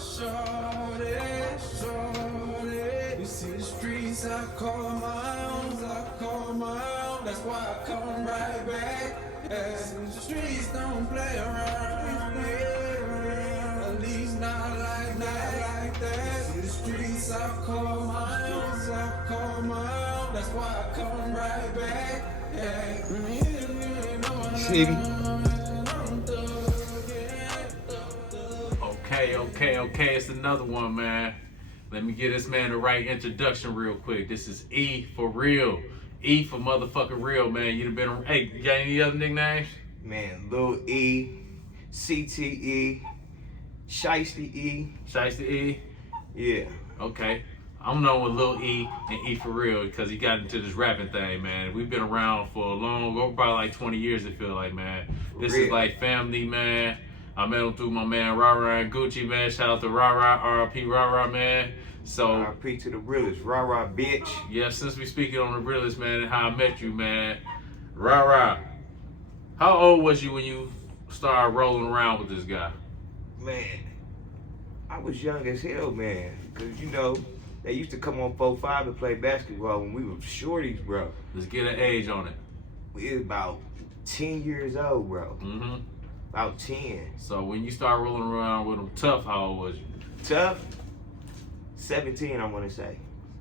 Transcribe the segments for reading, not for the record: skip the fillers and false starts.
shorty, shorty. You see the streets, I call my own, that's why I come right back. Yeah. Since the streets don't play around, yeah. At least not like that. See the streets, I call my own, that's why I come right back. Yeah. Snitty. Okay, it's another one, man. Let me give this man the right introduction real quick. This is E4REAL. E for motherfucking real, man. You done been, hey, you got any other nicknames? Man, Lil E, CTE, Shiesty E. Shiesty E? Yeah. Okay. I'm known with Lil E and E4REAL because he got into this rapping thing, man. We've been around for a long, probably like 20 years, it feel like, man. This is like family, man. I met him through my man Rara and Gucci, man. Shout out to Rara, RIP Rara, man. So RIP to the realest, Rara bitch. Yeah, since we speaking on the realest, man, and how I met you, man. Rara, how old was you when you started rolling around with this guy? Man, I was young as hell, man. Cause you know, they used to come on 4-5 to play basketball when we were shorties, bro. Let's get an age on it. We was about 10 years old, bro. Mm-hmm. About 10. So when you started rolling around with him tough, how old was you? Tough? 17, I want to say.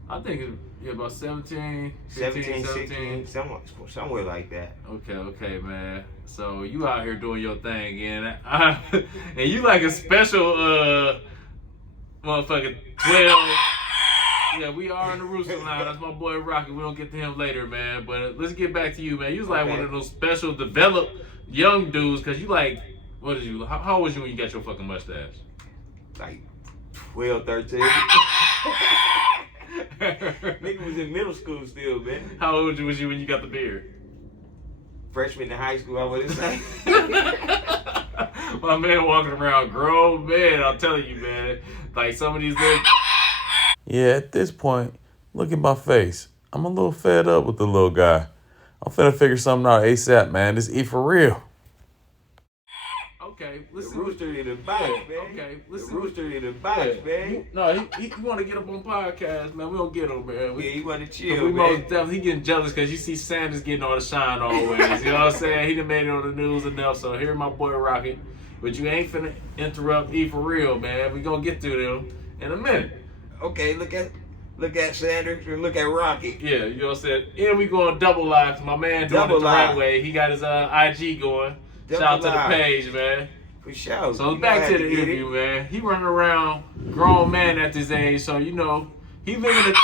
I think you're about 17, 17, somewhere like that. Okay, man. So you out here doing your thing, and you like a special motherfucking 12. Yeah, we are in the rooster now. That's my boy Rocky. We don't get to him later, man. But let's get back to you, man. You was like one of those special developed young dudes, cause you like, what did you? How old was you when you got your fucking mustache? Like 12, 13. Nigga was in middle school still, man. How old was you when you got the beard? Freshman in high school, I would say. My man walking around grown man, I'm telling you, man. Like some of these little. Yeah, at this point, look at my face. I'm a little fed up with the little guy. I'm finna figure something out ASAP, man. This E4REAL. Okay, The listen. rooster in the box, man. Okay, listen. The rooster in the box, man. He want to get up on podcast, man. We don't get him, man. Yeah, he want to chill, we man. most definitely, he getting jealous because you see Sanders getting all the shine always. You know what I'm saying? He done made it on the news enough. So here my boy Rocket. But you ain't finna interrupt E4REAL, man. We gonna get to them in a minute. Okay, look at Sanders or look at Rocket. Yeah, you know what I'm saying? And we going double live 'cause my man doing Double it the live. right way. He got his IG going. Double Shout out to live. the page, man. For sure. So You back know to how the get interview, man. He running around, grown man at this age, so you know he living a.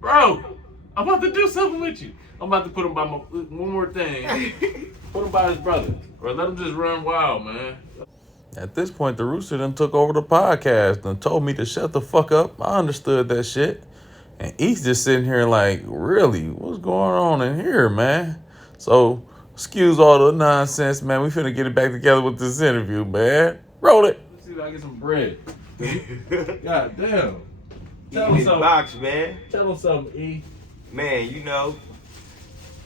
Bro, I'm about to do something with you. I'm about to put him by one more thing. Put him by his brother, or let him just run wild, man. At this point, the rooster done took over the podcast and told me to shut the fuck up. I understood that shit. And he's just sitting here like, really? What's going on in here, man? So, excuse all the nonsense, man. We finna get it back together with this interview, man. Roll it. Let's see if I get some bread. God damn. Tell him something. Box, man. Tell him something, E. Man, you know,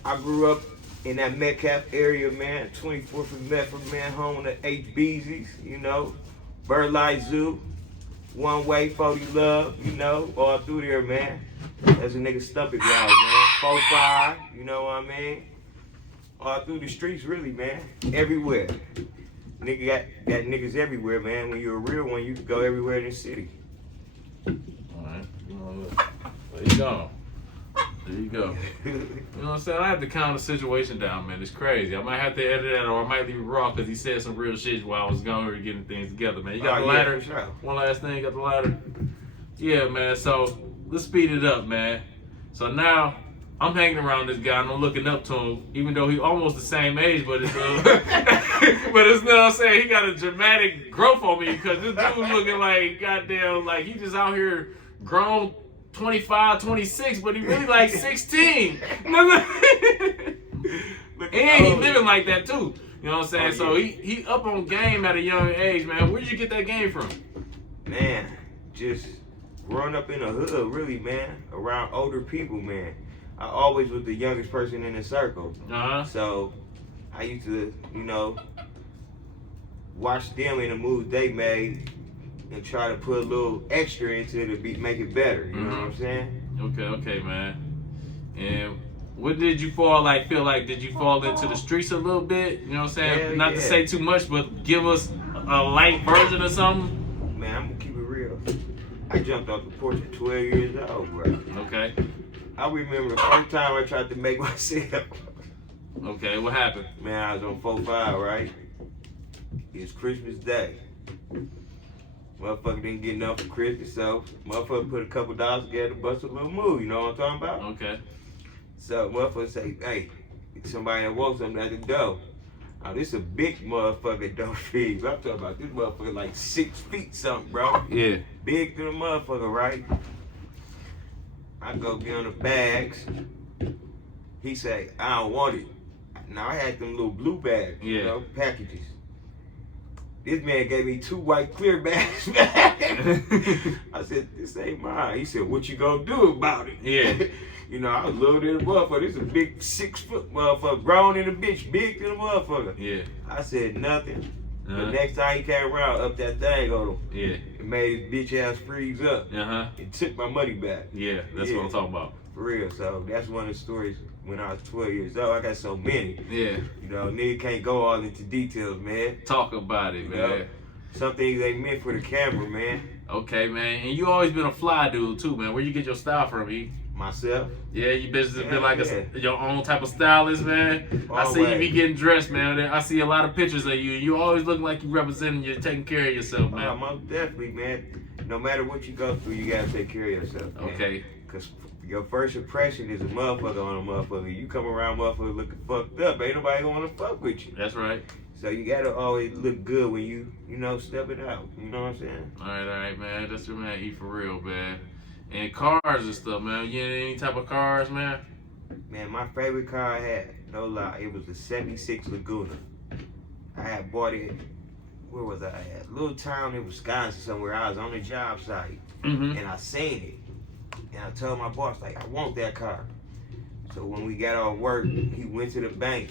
I grew up in that Metcalf area, man. 24th and Medford, man, home to HBZs, you know. Birdlight Zoo, One Way, 40 Love, you know, all through there, man. That's a nigga stumping grounds, man. 4-5, you know what I mean? All through the streets, really, man. Everywhere. Nigga got niggas everywhere, man. When you're a real one, you can go everywhere in the city. Alright. There you go. There you go. You know what I'm saying? I have to calm the situation down, man. It's crazy. I might have to edit that, or I might leave it raw because he said some real shit while I was going over getting things together, man. You got the ladder? Yeah, for sure. One last thing, you got the ladder? Yeah, man. So let's speed it up, man. So now I'm hanging around this guy and I'm looking up to him, even though he almost the same age, but it's but it's, you know what I'm saying, he got a dramatic growth on me because this dude looking like goddamn, like he just out here grown 25, 26, but he really like 16. And he living like that too. You know what I'm saying? So he up on game at a young age, man. Where did you get that game from? Man, just growing up in the hood, really, man. Around older people, man. I always was the youngest person in the circle. Uh-huh. So I used to, you know, watch them in the moves they made and try to put a little extra into it to make it better. You know what I'm saying? Okay, man. And what did you feel like? Did you fall into the streets a little bit? You know what I'm saying? Hell Not to say too much, but give us a light version of something. Man, I'm gonna keep it real. I jumped off the porch at 12 years old, bro. Okay. I remember the first time I tried to make myself. Okay, what happened? Man, I was on 4-5, right? It's Christmas Day. Motherfucker didn't get enough for Christmas, so motherfucker put a couple dollars together to bust a little move, you know what I'm talking about? Okay. So motherfucker say, hey, somebody that wants something at the door. Oh, this a big motherfucker door feed. I'm talking about this motherfucker like 6 feet something, bro. Yeah. Big to the motherfucker, right? I go get on the bags. He say, I don't want it. Now I had them little blue bags, you know, packages. This man gave me 2 white clear bags. I said, this ain't mine. He said, what you gonna do about it? Yeah. You know, I was little to the motherfucker. This is a big 6-foot motherfucker, grown in a bitch, big to the motherfucker. Yeah. I said nothing. The next time he came around, up that thing on him. Yeah. It made his bitch ass freeze up. Uh-huh. It took my money back. Yeah, that's what I'm talking about. For real. So that's one of the stories when I was 12 years old. I got so many. Yeah. You know, nigga can't go all into details, man. Talk about it, You man. know? Some things ain't meant for the camera, man. Okay, man. And you always been a fly dude too, man. Where you get your style from, E? Myself. Yeah, you business Yeah, been like your own type of stylist, man. I see you be getting dressed, man. I see a lot of pictures of you. You always look like you representing, you're taking care of yourself, man. Most definitely, man. No matter what you go through, you gotta take care of yourself, man. Okay. Cause your first impression is a motherfucker on a motherfucker. You come around motherfucker looking fucked up, ain't nobody gonna wanna fuck with you. That's right. So you gotta always look good when you know, step it out. You know what I'm saying? All right, man. That's your man, E4REAL, man. And cars and stuff, man. You in any type of cars, man? Man, my favorite car I had, no lie, it was the 76 Laguna. I had bought it, where was I at? A little town in Wisconsin somewhere. I was on a job site, and I seen it. And I told my boss, like, I want that car. So when we got off work, he went to the bank.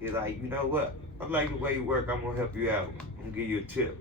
He's like, you know what? I like the way you work. I'm going to help you out. I'm going to give you a tip.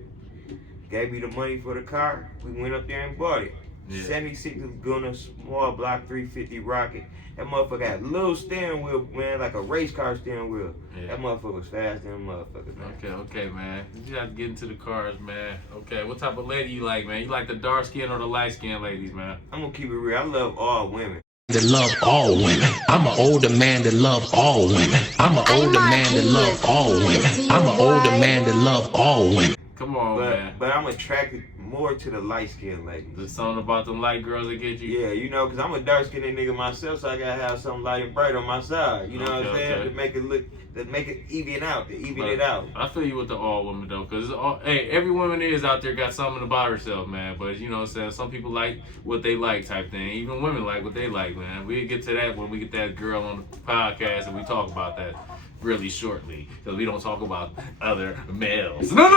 Gave me the money for the car. We went up there and bought it. Yeah. 76 Laguna, small block 350 Rocket. That motherfucker had a little steering wheel, man, like a race car steering wheel. Yeah. That motherfucker was faster than a motherfucker, man. Okay, man. You have to get into the cars, man. Okay, what type of lady you like, man? You like the dark skin or the light skin ladies, man? I'm gonna keep it real. I love all women. That love all women. I'm an older man that love all women. I'm an older man that love all women. I'm an older man that love all women. Come on, man. But I'm attracted more to the light-skinned ladies. There's something about them light girls that get you? Yeah, you know, because I'm a dark-skinned nigga myself, so I gotta have something light and bright on my side. You know what I'm saying? To make it look, to make it even out, it out. I feel you with the all women, though, because hey, every woman is out there got something about herself, man. But, you know what I'm saying? Some people like what they like type thing. Even women like what they like, man. We'll get to that when we get that girl on the podcast and we talk about that really shortly, because we don't talk about other males. No.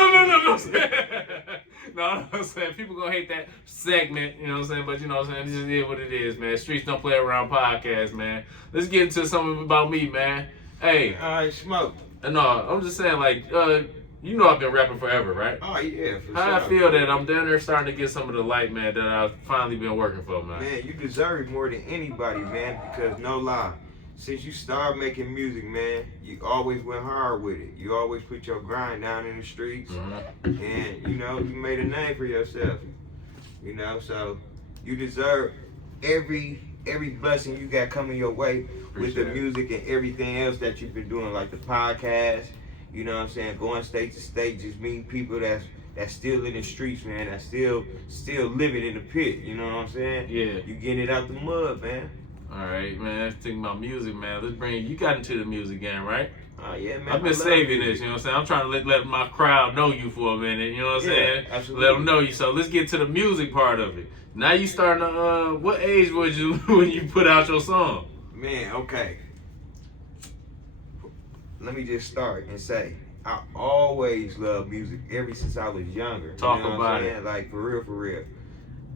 No, I'm saying people gonna hate that segment, you know what I'm saying? But you know what I'm saying? This just is what it is, man. Streets Don't Play Around podcast, man. Let's get into something about me, man. Hey. All right, smoke. No, I'm just saying, like, you know I've been rapping forever, right? Oh, yeah, for How I feel that I'm down there starting to get some of the light, man, that I've finally been working for, man. Man, you deserve it more than anybody, man, because no lie. Since you started making music, man, you always went hard with it. You always put your grind down in the streets. And, you know, you made a name for yourself. You know, so you deserve every blessing you got coming your way with the music and everything else that you've been doing, like the podcast, you know what I'm saying, going state to state, just meeting people that's still in the streets, man, that's still living in the pit, you know what I'm saying? Yeah. You getting it out the mud, man. All right, man. Let's think about music, man. You got into the music game, right? Oh, yeah, man. I've been saving this, you know what I'm saying? I'm trying to let my crowd know you for a minute, you know what I'm saying? Absolutely. Let them know you. So let's get to the music part of it. Now you starting to, what age was you when you put out your song? Man, okay. Let me just start and say, I always loved music ever since I was younger. Talk you know about what I'm saying? Like, for real.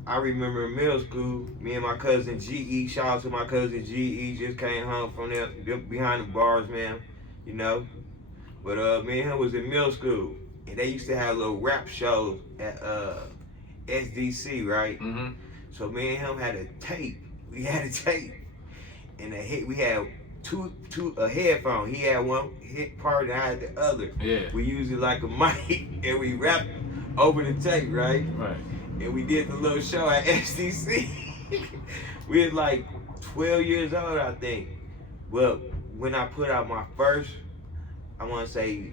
I remember in middle school, me and my cousin G.E., shout out to my cousin G.E., just came home from there behind the bars, man, you know. But me and him was in middle school, and they used to have little rap shows at SDC, right? Mm-hmm. So me and him had a tape. We had a tape, and we had a headphone. He had one hit part, and I had the other. Yeah. We used it like a mic, and we rapped over the tape, right? Right. And we did the little show at SDC. We was like 12 years old, I think. Well, when I put out my first, I want to say,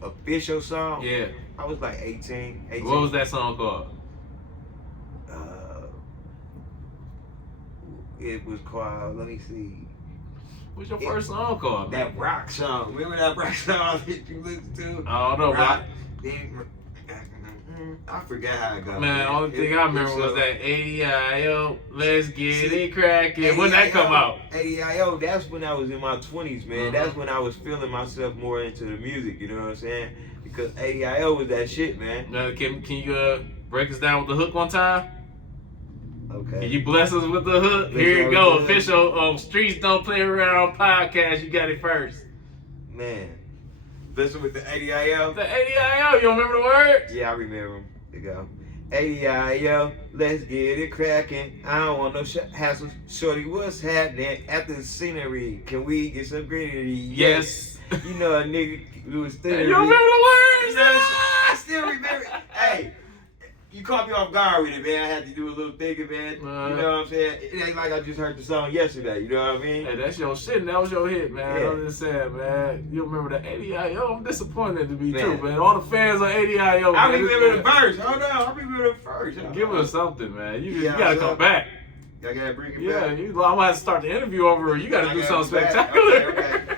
official song, Yeah. I was like 18. What was that song called? It was called, let me see. What's your first song called, man? That rock song. Remember that rock song that you listened to? I don't know, rock. but I forgot how it goes. man, the only thing I remember was that ADIO, let's get it cracking. When that come out? ADIO, that's when I was in my 20s, man. That's when I was feeling myself more into the music, you know what I'm saying? Because ADIO was that shit, man. Now, can you break us down with the hook one time? Okay. Can you bless us with the hook? Here you go, official Streets Don't Play Around podcast. You got it first. Man. Listen with the ADIO. The ADIO, you don't remember the words? Yeah, I remember them. There you go. ADIO, let's get it cracking. I don't want no hassle. Shorty, what's happening after the scenery? Can we get some greenery? Yes. You know a nigga who was thinking. You remember the words? I still remember. Hey, you caught me off guard with it, man. I had to do a little thinking, man. You know what I'm saying? It ain't like I just heard the song yesterday. You know what I mean? Hey, that's your shit, and that was your hit, man. Yeah. I'm just saying, man. You remember the ADIO? I'm disappointed to be true, man. All the fans on ADIO, I man. remember the verse. Hold on, I remember the verse. Give us something, man. You Yeah, gotta come back. I gotta bring it Yeah, back. I'm gonna have to start the interview over. You gotta do something back. spectacular. Okay.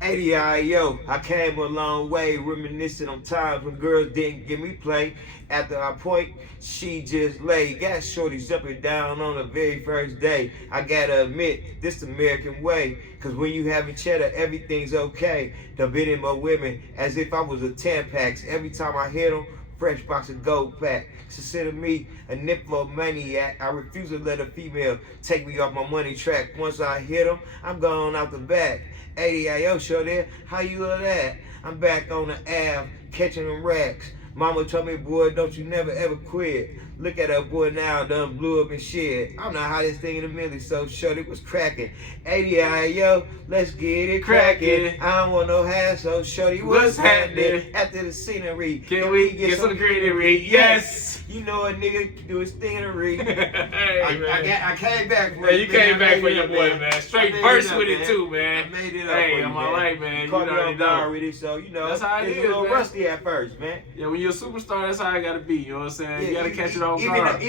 ADIO, I came a long way, reminiscing on times when girls didn't give me play. After I point, she just lay. Got shorties up and down on the very first day. I gotta admit, this American way. Cause when you having cheddar, everything's okay. Done been in my women as if I was a 10-packs. Every time I hit them, fresh box of gold pack. Consider me a nymphomaniac. I refuse to let a female take me off my money track. Once I hit them, I'm going out the back. ADIO, show there, how you love that? I'm back on the Ave, catching them racks. Mama told me, boy, don't you never ever quit. Look at her boy now, done blew up and shit. I don't know how this thing in the middle so short it was cracking. ADIO, let's get it cracking. I don't want no hassle, shorty, what's happening? After the scenery, Can we get some greenery? Yes. You know a nigga can do his scenery. Hey, I came back for Hey, it, you man. came I back made for it your up, boy, man. man. I Straight made verse it up, with it man. too, man. I made it up Hey, for you, I'm all right, man. You You caught me already off guard know. with it, so you know That's how it it's is, a little man. rusty at first, man. Yeah, when you're a superstar, that's how it gotta be. You know what I'm saying? You gotta catch it on Even guard.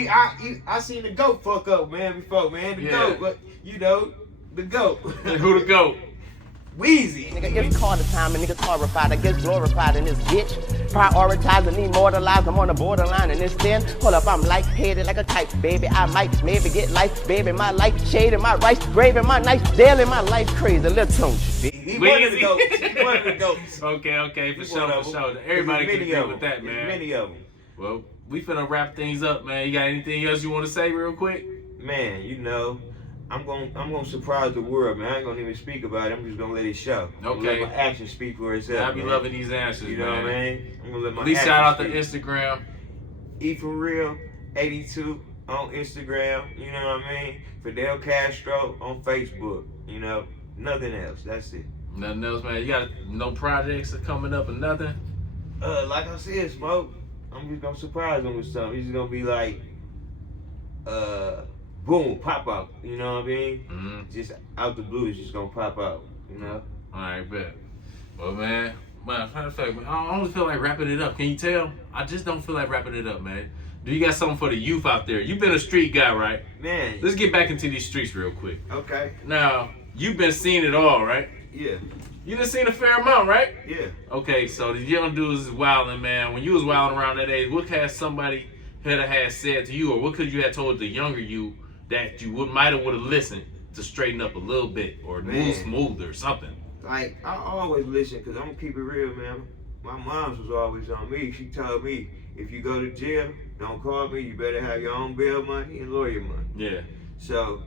I seen the GOAT fuck up, man, before, man. The GOAT, but you know, the GOAT. Who the GOAT? Wheezy. Nigga, it's Carter time and niggas horrified. I get glorified in this bitch. Prioritize and immortalize. I'm on the borderline in this thin. Hold up, I'm light-headed like a kite. Baby, I might maybe get life. Baby, my life, shade in my rice, grave in my knife, daily my life crazy. Little tune. He one of the GOATs. He one of the GOATs. Okay, for He sure, one of for them. sure. Everybody can There's many agree of with them. that, There's man. many of them. Well, we finna wrap things up, man. You got anything else you want to say real quick? Man, you know, I'm gonna surprise the world, man. I ain't gonna even speak about it. I'm just gonna let it show. I'm gonna Okay. let my action speak for itself. I be man. loving these answers, You know man. what I mean? I'm gonna let my Please action shout out to speak. Instagram. E4REAL 82 on Instagram. You know what I mean? Fidel Castro on Facebook. You know, nothing else. That's it. Nothing else, man. You got no projects coming up or nothing? Like I said, Smoke, I'm just gonna surprise him with something. He's just gonna be like, boom, pop out. You know what I mean? Mm-hmm. Just out the blue, it's just gonna pop out. You know? All right, bet. Well, man, matter of fact, man, I don't feel like wrapping it up. Can you tell? I just don't feel like wrapping it up, man. Do you got something for the youth out there? You've been a street guy, right? Man. Let's get back into these streets real quick. Okay. Now, you've been seeing it all, right? Yeah. You done seen a fair amount, right? Yeah. Okay, so the young dudes is wilding, man. When you was wilding around that age, what has somebody had said to you, or what could you have told the younger you that you might have would have listened to straighten up a little bit or move smoother or something? Like, I always listen because I'm gonna keep it real, man. My mom's was always on me. She told me, if you go to jail, don't call me. You better have your own bail money and lawyer money. Yeah. So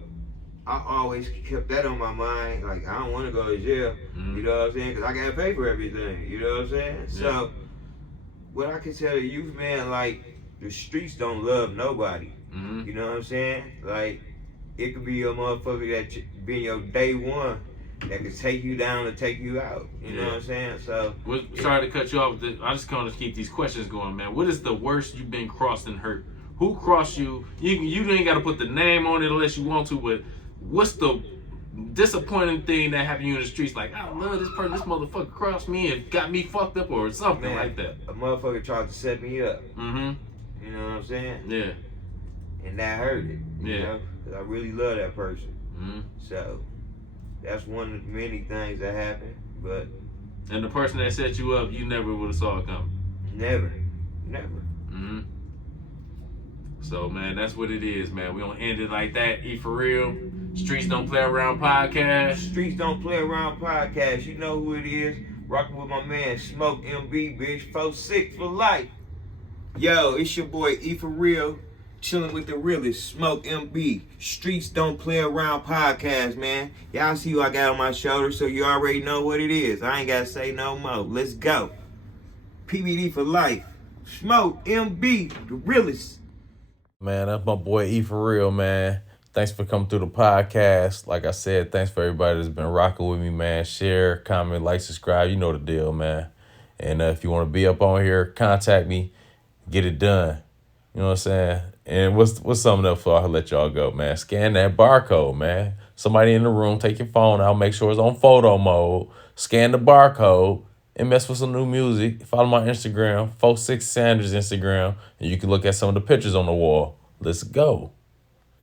I always kept that on my mind. Like, I don't want to go to jail. You know what I'm saying? Because I got to pay for everything. You know what I'm saying? Yeah. So, what I can tell the youth, man, like, the streets don't love nobody. You know what I'm saying? Like, it could be a motherfucker that be your day one that could take you down or take you out. You know what I'm saying? So, sorry to cut you off. I just want to keep these questions going, man. What is the worst you've been crossed and hurt? Who crossed you? You ain't got to put the name on it unless you want to, but what's the disappointing thing that happened to you in the streets? Like, I love this person, this motherfucker crossed me and got me fucked up or something like that. A motherfucker tried to set me up. Mm-hmm. You know what I'm saying? Yeah. And that hurt it. Yeah. You know? 'Cause I really love that person. Mm-hmm. So, that's one of the many things that happened. But And the person that set you up, you never would have saw it coming. never. Mm-hmm. So, man, that's what it is, man. We don't end it like that. E4REAL. Streets Don't Play Around podcast. Streets Don't Play Around podcast. You know who it is. Rocking with my man, Smoke MB, bitch. 4-6 for life. Yo, it's your boy E4REAL. Chilling with the realest, Smoke MB. Streets Don't Play Around podcast, man. Y'all see who I got on my shoulder, so you already know what it is. I ain't got to say no more. Let's go. PBD for life. Smoke MB, the realest. Man, that's my boy E4REAL, man. Thanks for coming through the podcast. Like I said, thanks for everybody that's been rocking with me, man. Share, comment, like, subscribe. You know the deal, man. And if you want to be up on here, contact me. Get it done. You know what I'm saying? And what's something else before I let y'all go, man? Scan that barcode, man. Somebody in the room, take your phone out, make sure it's on photo mode. Scan the barcode and mess with some new music. Follow my Instagram, 46 Sanders Instagram, and you can look at some of the pictures on the wall. Let's go.